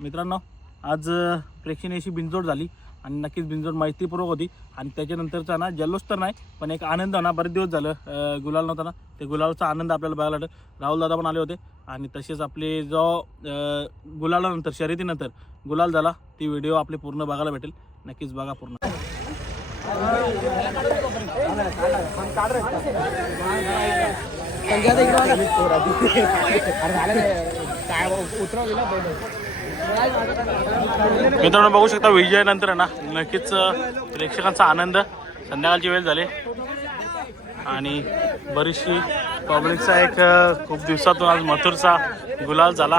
मित्रांनो आज प्रेक्षणीय अशी बिनजोड झाली आणि नक्कीच बिनजोड माहितीपूर्वक होती आणि त्याच्यानंतरचा ना जल्लोष तर नाही पण एक आनंद ना बरेच दिवस झालं गुलाल नव्हता ना. ते गुलालचा आनंद आपल्याला बघायला वाटत राहुल दादा पण आले होते आणि तसेच आपले जो गुलालानंतर शर्यतीनंतर गुलाल झाला ती व्हिडिओ आपले पूर्ण बघायला भेटेल. नक्कीच बघा पूर्ण. मित्रांनो बघू शकता विजयानंतर आहे ना नक्कीच प्रेक्षकांचा आनंद. संध्याकाळची वेळ झाली. आणि बरीचशी पब्लिकचा एक खूप दिवसातून आज मथुरचा गुलाल झाला.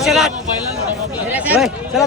चला चला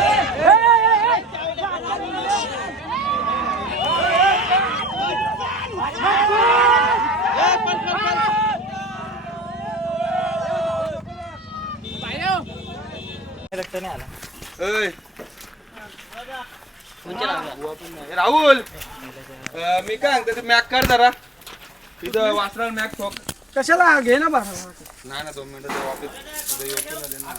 राहुल. अं, मी काय सांगतो ते मॅक कर जरा. तिथं वासराल मॅक ठोक. कशाला? घे ना बरं नाही ना दोन मिनिटं वापस त्यांना.